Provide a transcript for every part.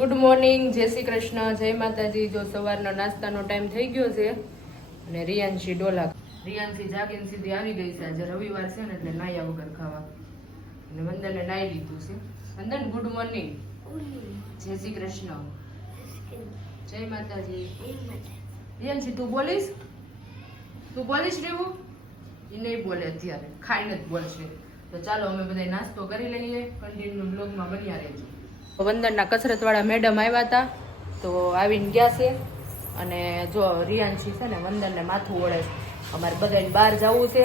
Good morning, જય શ્રી કૃષ્ણ, જય માતાજી. જો સવારનો નાસ્તાનો ટાઈમ થઈ ગયો છે અને રિયાંશી ડોલા જાગીને સીધી આવી ગઈ છે. આજે રવિવાર છે ને એટલે નાયા વગર ખાવા. અને વંદને નાઈ લીધું છે. વંદન ગુડ મોર્નિંગ, જય શ્રી કૃષ્ણ, જય માતાજી. રિયાંશી તું બોલીશ રેવું? એ નહીં બોલે, અત્યારે ખાઈને જ બોલશે. તો ચાલો અમે બધા નાસ્તો કરી લઈએ. કન્ટિન્યુ બ્લોગમાં બન્યા રહેજો. વંદનના કસરત વાળા મેડમ આવ્યા હતા તો આવીને ગયા છે. અને જો રિયાંશી છે ને વંદનને માથું ઓળે છે. અમારે બધાને બહાર જવું છે,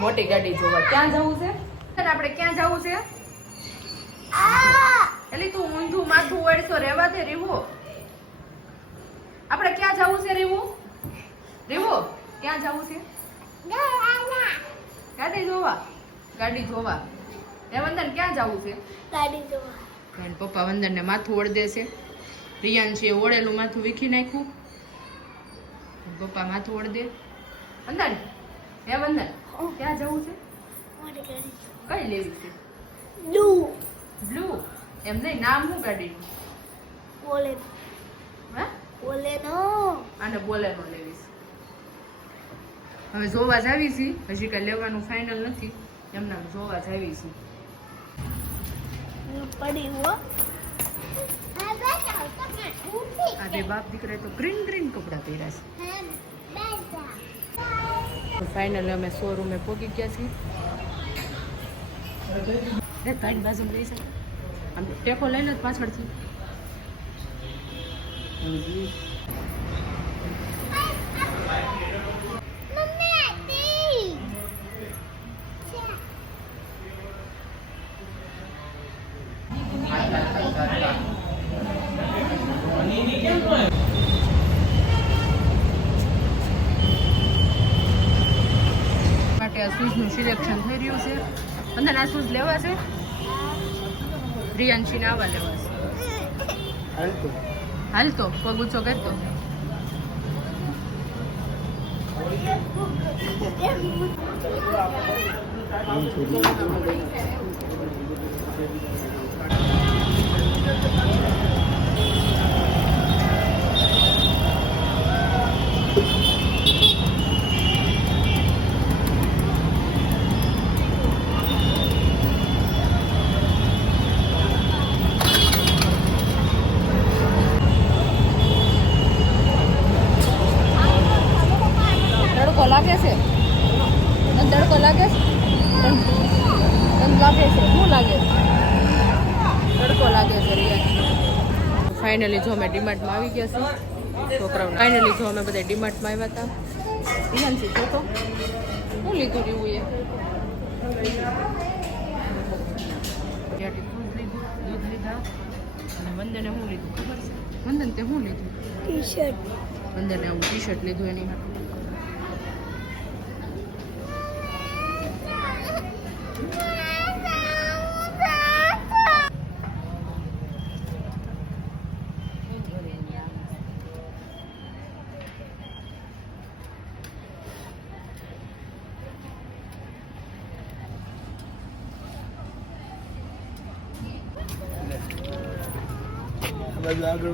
મોટી ગાડી જોવા. ક્યાં જવું છે? આપણે ક્યાં જવું છે? એટલે તું ઊંધું માથું ઓળશો, રેવા દે રેવો. આપણે ક્યાં જવું છે? રેવો ક્યાં જવું છે? ગાડી જોવા. એ વંદન ક્યાં જવું છે? ગાડી જોવા. પપ્પા વંદનને માથું ઓળદે છે. રિયાંશીએ ઓળેલું માથું વીખી નાખ્યું. પપ્પા માથું ઓળદે. વંદન ક્યાં જવું છે? કઈ લેવી છે? બ્લુ. એમ નહીં, નામ શું ગાડીનું? આને બોલેનો લેવી છે. હવે જોવા જ આવી છે. હજી કઈ લેવાનું ફાઇનલ નથી. એમના જોવા જ આવી છે. આ બે બાપ દીકરા તો ગ્રીન કપડા પહેર્યા છે. ફાઇનલ અમે શોરૂમે પહોંચી ગયા છીએ. તારી બાજુ લઈ શકે આમ ટેકો લઈ લે પાછળથી. માટે આ શૂઝનું સિલેક્શન થઈ રહ્યું છે. અંદર આ શૂઝ લેવા છે. રિયાંશીને આવા લેવા છે. હાલતો પગ ઊંચો કરતો. તડકો લાગે છે? તડકો લાગે છે? લાગે છે? શું લાગે છે? તડકો લાગે છે. રિયાંશી ફાઇનલી જો અમે ડીમાર્ટમાં આવી ગયા છે. છોકરાઓને ફાઇનલી જો અમે બધા ડીમાર્ટમાં આવ્યા હતા. રિયાંશી જો તો શું લીધું રહ્યું એ? દૂધ લીધા. અને વંદને શું લીધું ખબર છે? વંદન તે શું લીધું? ટી-શર્ટ. વંદને એવું ટી-શર્ટ લીધું એની માટે. આગળ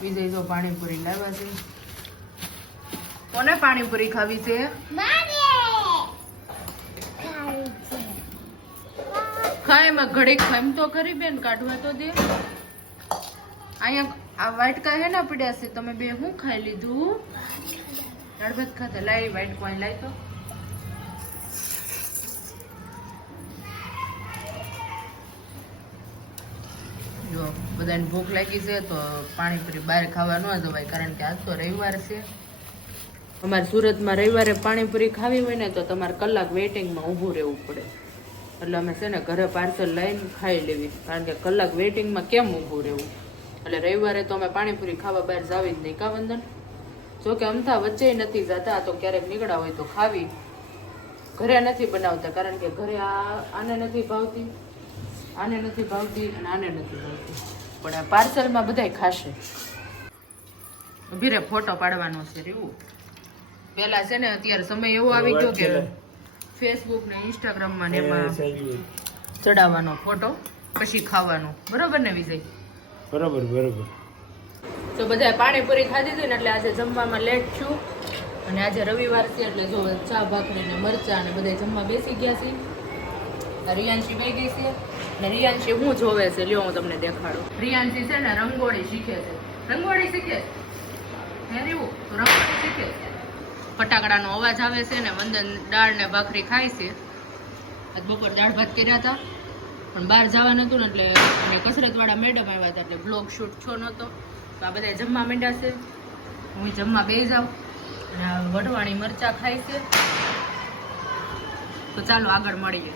વિજય જો પાણીપુરી લાવ્યા છે. કોને પાણીપુરી ખાવી છે? ખાયમાં ઘડીક ખામ તો ખરી બેન, કાઢવા તો દે. અહીંયા આ વાટકા હે ના પડ્યા છે. તમે બે શું ખાઈ લીધું? દાળ ભાત ખાતા. લાવી વાટકો અહીં લાવી તો. જો બધાને ભૂખ લાગી છે તો પાણીપુરી બહાર ખાવા ન જવાય, કારણ કે આજ તો રવિવાર છે. અમારે સુરતમાં રવિવારે પાણીપુરી ખાવી હોય ને તો તમારે કલાક વેઇટિંગમાં ઊભું રહેવું પડે. એટલે અમે છે ને ઘરે પાર્સલ લઈને ખાઈ લેવી, કારણ કે કલાક વેઇટિંગમાં કેમ ઊભું રહેવું. એટલે રવિવારે તો અમે પાણીપુરી ખાવા બહાર જાવી જ નહીં. કા વંદન? જોકે અમથા વચ્ચે નથી જતા, તો ક્યારેક નીકળ્યા હોય તો ખાવી. ઘરે નથી બનાવતા, કારણ કે ઘરે આને નથી ભાવતી આને નથી ભાવતી અને આને નથી ભાવતી, પણ આ પાર્સલમાં બધાય ખાશે. ઉભી રે, ફોટો પાડવાનો છે રેવું. પેલા છે ને અત્યારે સમય એવો આવી ગયો કે ફેસબુક ને ઇન્સ્ટાગ્રામમાં ને એમાં ચડાવવાનો ફોટો, પછી ખાવાનો. બરોબર ને વિજય? બરોબર બરોબર. તો બધા પાણીપુરી ખાધી હતી ને એટલે આજે જમવામાં લેટ છું. અને આજે રવિવાર છે એટલે જો ચા ભાખરી ને મરચા ને બધા જમવા બેસી ગયા છે. રિયાંશી બે ગઈ છે ને રિયાંશી હું જોવે છે, લ્યો હું તમને દેખાડું. રિયાંશી છે ને રંગોળી શીખે છે. રંગોળી શીખે હે રેવું? તો રંગોળી શીખે છે. ફટાકડાનો અવાજ આવે છે ને વંદન દાળ ને ભાખરી ખાય છે. આજ બપોર દાળ ભાત કર્યા હતા પણ બહાર જવાનું હતું ને એટલે અને કસરતવાળા મેડમ આવ્યા હતા એટલે બ્લોગ શૂટ છો નહોતો. તો આ બધા જમવા માંડ્યા છે, હું જમવા બેસી જાઉં. અને આ વઢવાણી મરચા ખાય છે. તો ચાલો આગળ મળીએ.